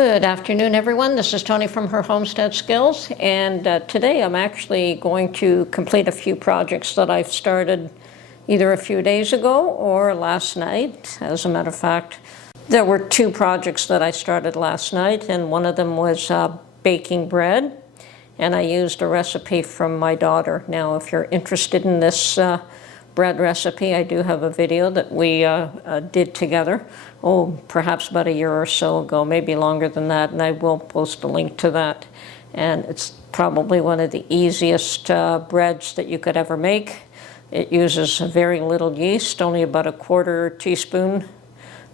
Good afternoon, everyone. This is Tony from Her Homestead Skills, and today I'm actually going to complete a few projects that I've started either a few days ago or last night. As a matter of fact, there were two projects that I started last night, and one of them was baking bread, and I used a recipe from my daughter. Now, if you're interested in this bread recipe, I do have a video that we did together, perhaps about a year or so ago, maybe longer than that, and I will post a link to that. And it's probably one of the easiest breads that you could ever make. It uses very little yeast, only about a quarter teaspoon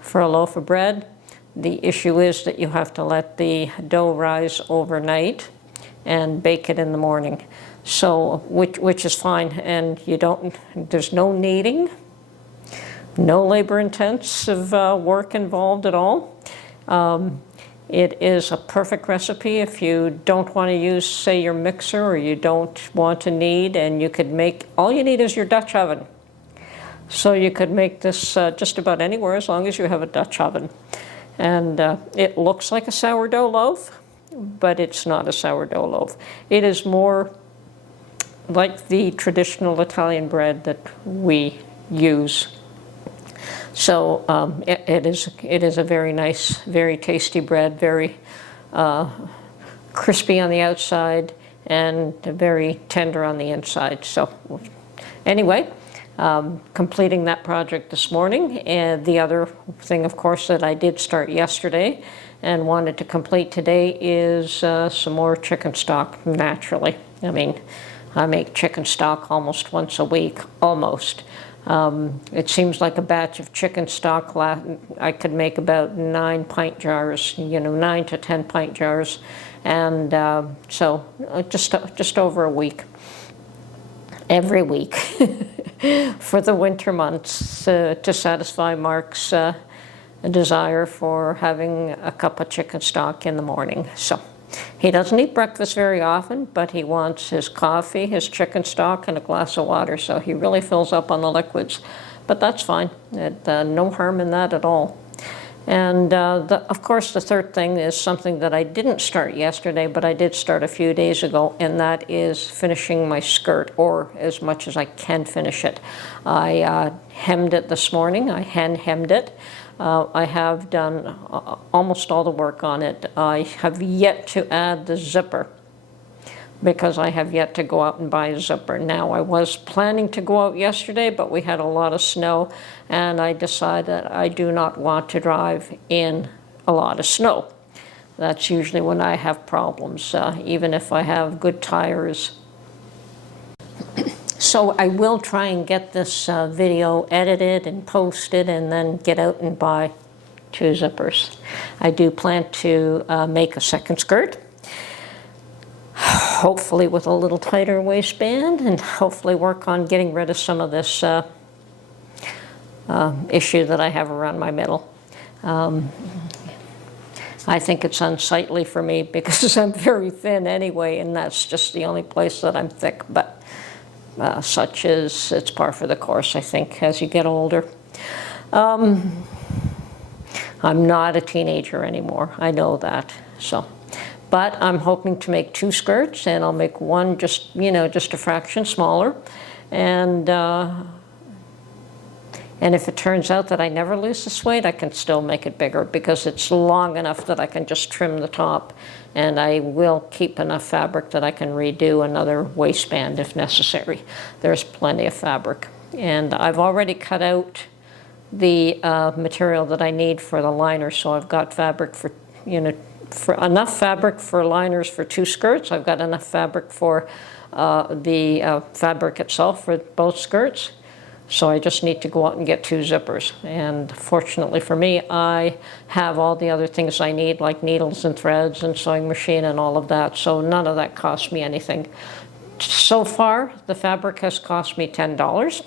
for a loaf of bread. The issue is that you have to let the dough rise overnight and bake it in the morning. So, which is fine, and there's no kneading, no labor-intensive work involved at all. It is a perfect recipe if you don't want to use, say, your mixer, or you don't want to knead, and you could make, all you need is your Dutch oven. So you could make this just about anywhere as long as you have a Dutch oven. And it looks like a sourdough loaf, but it's not a sourdough loaf. It is more like the traditional Italian bread that we use. So it is a very nice, very tasty bread, very crispy on the outside and very tender on the inside. So anyway, completing that project this morning. And the other thing, of course, that I did start yesterday and wanted to complete today is some more chicken stock, naturally. I mean, I make chicken stock almost once a week, almost. It seems like a batch of chicken stock, I could make about 9 pint jars, 9 to 10 pint jars. And so just over a week, every week for the winter months to satisfy Mark's desire for having a cup of chicken stock in the morning. So he doesn't eat breakfast very often, but he wants his coffee, his chicken stock, and a glass of water, so he really fills up on the liquids. But that's fine. No harm in that at all. And of course, the third thing is something that I didn't start yesterday, but I did start a few days ago, and that is finishing my skirt, or as much as I can finish it. I hemmed it this morning. I hand-hemmed it. I have done almost all the work on it. I have yet to add the zipper because I have yet to go out and buy a zipper. Now, I was planning to go out yesterday, but we had a lot of snow, and I decided that I do not want to drive in a lot of snow. That's usually when I have problems, even if I have good tires. So I will try and get this video edited and posted and then get out and buy 2 zippers. I do plan to make a second skirt, hopefully with a little tighter waistband, and hopefully work on getting rid of some of this issue that I have around my middle. I think it's unsightly for me because I'm very thin anyway, and that's just the only place that I'm thick, but such is, it's par for the course, I think, as you get older. I'm not a teenager anymore, I know that. So, but I'm hoping to make 2 skirts, and I'll make one just a fraction smaller, and if it turns out that I never lose this weight, I can still make it bigger because it's long enough that I can just trim the top, and I will keep enough fabric that I can redo another waistband if necessary. There's plenty of fabric. And I've already cut out the material that I need for the liner, so I've got fabric for enough fabric for liners for 2 skirts. I've got enough fabric for the fabric itself for both skirts. So I just need to go out and get 2 zippers. And fortunately for me, I have all the other things I need, like needles and threads and sewing machine and all of that. So none of that cost me anything. So far, the fabric has cost me $10.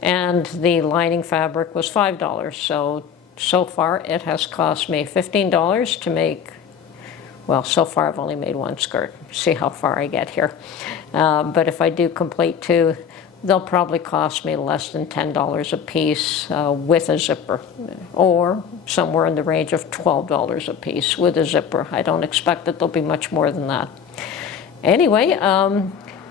And the lining fabric was $5. So far, it has cost me $15 to make, well, so far I've only made 1 skirt. See how far I get here. But if I do complete 2, they'll probably cost me less than $10 a piece with a zipper, or somewhere in the range of $12 a piece with a zipper. I don't expect that there'll be much more than that. Anyway,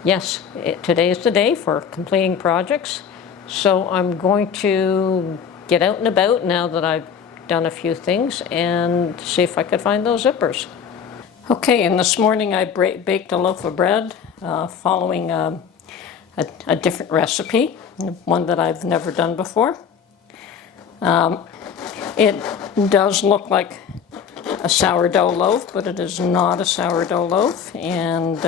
yes, today is the day for completing projects. So I'm going to get out and about now that I've done a few things and see if I could find those zippers. Okay, and this morning I baked a loaf of bread following a different recipe, one that I've never done before. It does look like a sourdough loaf, but it is not a sourdough loaf, and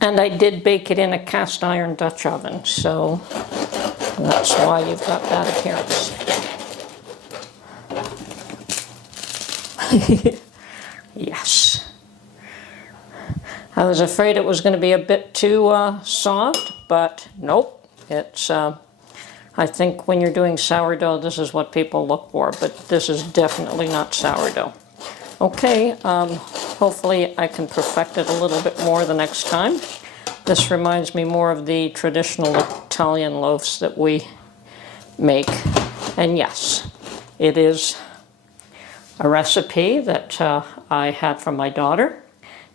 I did bake it in a cast iron Dutch oven, so that's why you've got that appearance. Yes. I was afraid it was going to be a bit too soft, but nope. It's, I think when you're doing sourdough, this is what people look for, but this is definitely not sourdough. Okay, hopefully I can perfect it a little bit more the next time. This reminds me more of the traditional Italian loaves that we make. And yes, it is a recipe that I had from my daughter.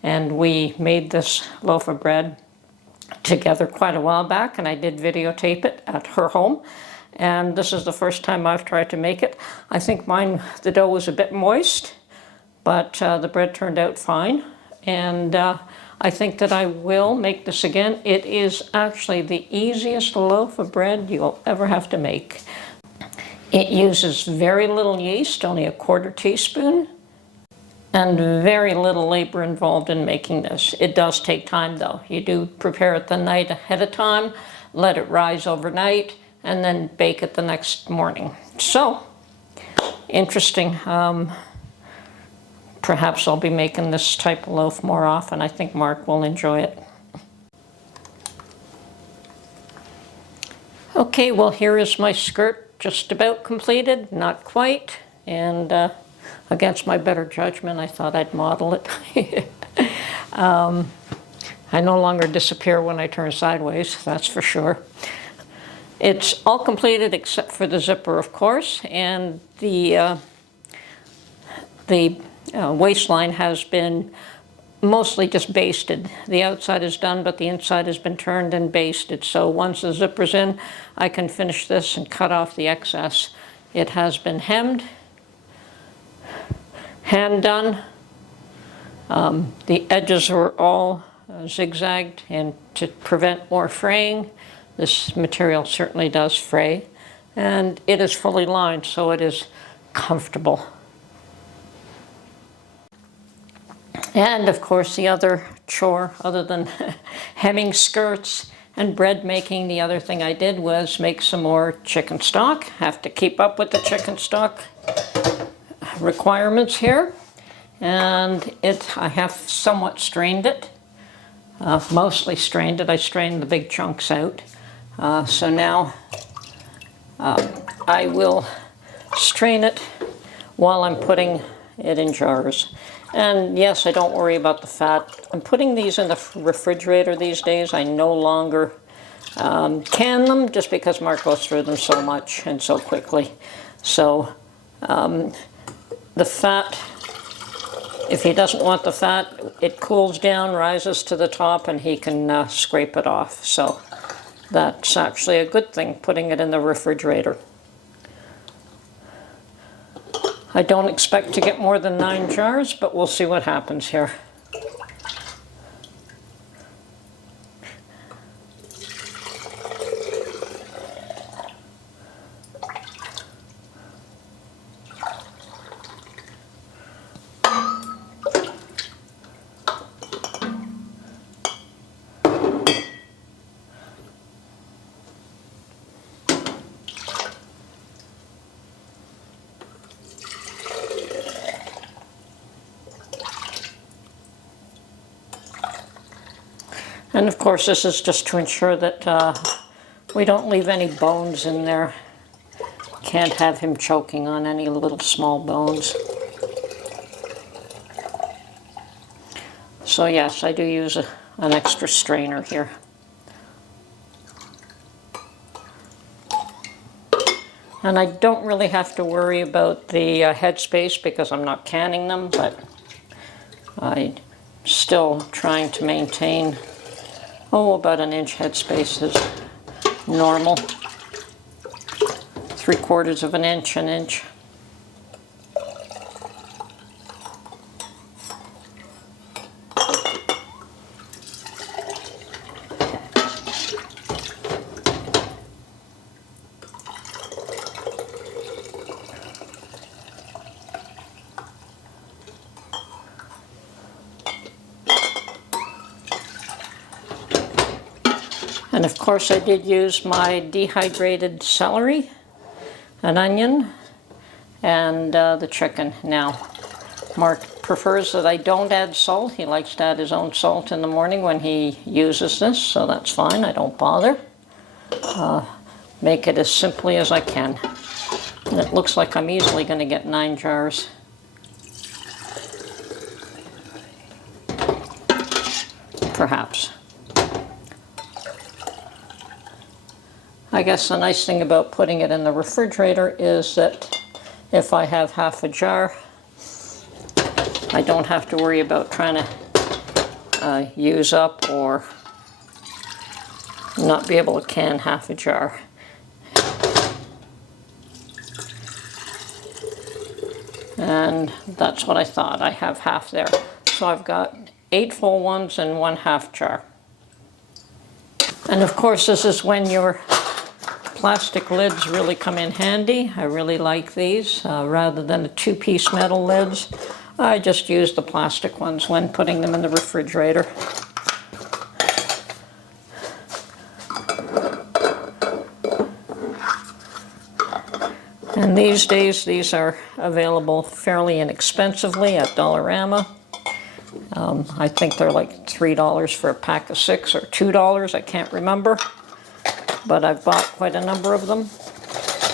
And we made this loaf of bread together quite a while back, and I did videotape it at her home. And this is the first time I've tried to make it. I think mine, the dough was a bit moist, but the bread turned out fine. And I think that I will make this again. It is actually the easiest loaf of bread you'll ever have to make. It uses very little yeast, only a quarter teaspoon, and very little labor involved in making this. It does take time though. You do prepare it the night ahead of time, let it rise overnight, and then bake it the next morning. So, interesting. Perhaps I'll be making this type of loaf more often. I think Mark will enjoy it. Okay, well here is my skirt, just about completed, not quite, and against my better judgment, I thought I'd model it. I no longer disappear when I turn sideways, that's for sure. It's all completed except for the zipper, of course, and the waistline has been mostly just basted. The outside is done, but the inside has been turned and basted. So once the zipper's in, I can finish this and cut off the excess. It has been hemmed, hand done. The edges are all zigzagged, and to prevent more fraying, this material certainly does fray. And it is fully lined, so it is comfortable. And of course the other chore, other than hemming skirts and bread making, the other thing I did was make some more chicken stock. Have to keep up with the chicken stock requirements here. And I have somewhat strained it, mostly strained it. I strained the big chunks out. So now I will strain it while I'm putting it in jars. And yes, I don't worry about the fat. I'm putting these in the refrigerator these days. I no longer can them just because Mark goes through them so much and so quickly. So the fat, if he doesn't want the fat, it cools down, rises to the top, and he can scrape it off. So that's actually a good thing, putting it in the refrigerator. I don't expect to get more than 9 jars, but we'll see what happens here. And of course, this is just to ensure that we don't leave any bones in there. Can't have him choking on any little small bones. So yes, I do use an extra strainer here. And I don't really have to worry about the headspace because I'm not canning them, but I'm still trying to maintain, about an inch headspace is normal. 3/4 of an inch, an inch. And of course I did use my dehydrated celery, an onion, and the chicken. Now, Mark prefers that I don't add salt. He likes to add his own salt in the morning when he uses this, so that's fine. I don't bother. Make it as simply as I can. And it looks like I'm easily going to get 9 jars. Perhaps. I guess the nice thing about putting it in the refrigerator is that if I have half a jar, I don't have to worry about trying to use up or not be able to can half a jar. And that's what I thought. I have half there. So I've got 8 full ones and 1/2 jar. And of course this is when your plastic lids really come in handy. I really like these. Rather than the 2-piece metal lids, I just use the plastic ones when putting them in the refrigerator. And these days, these are available fairly inexpensively at Dollarama. I think they're like $3 for a pack of 6 or $2, I can't remember. But I've bought quite a number of them.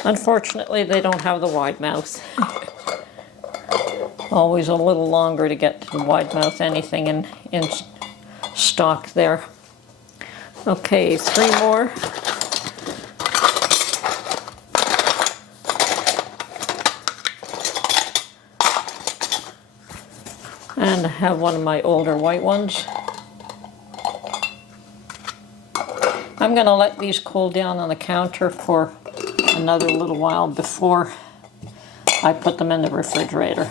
Unfortunately, they don't have the wide mouth. Always a little longer to get the wide mouth anything in stock there. Okay, 3 more. And I have one of my older white ones. I'm going to let these cool down on the counter for another little while before I put them in the refrigerator.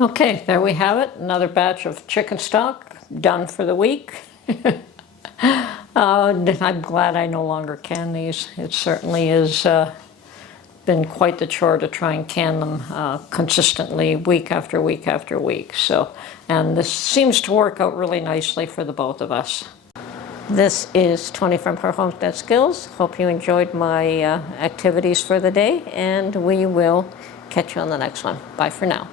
Okay, there we have it. Another batch of chicken stock done for the week. I'm glad I no longer can these. It certainly is been quite the chore to try and can them consistently week after week after week. So, and this seems to work out really nicely for the both of us. This is Tony from Her Homestead Skills. Hope you enjoyed my activities for the day, and we will catch you on the next one. Bye for now.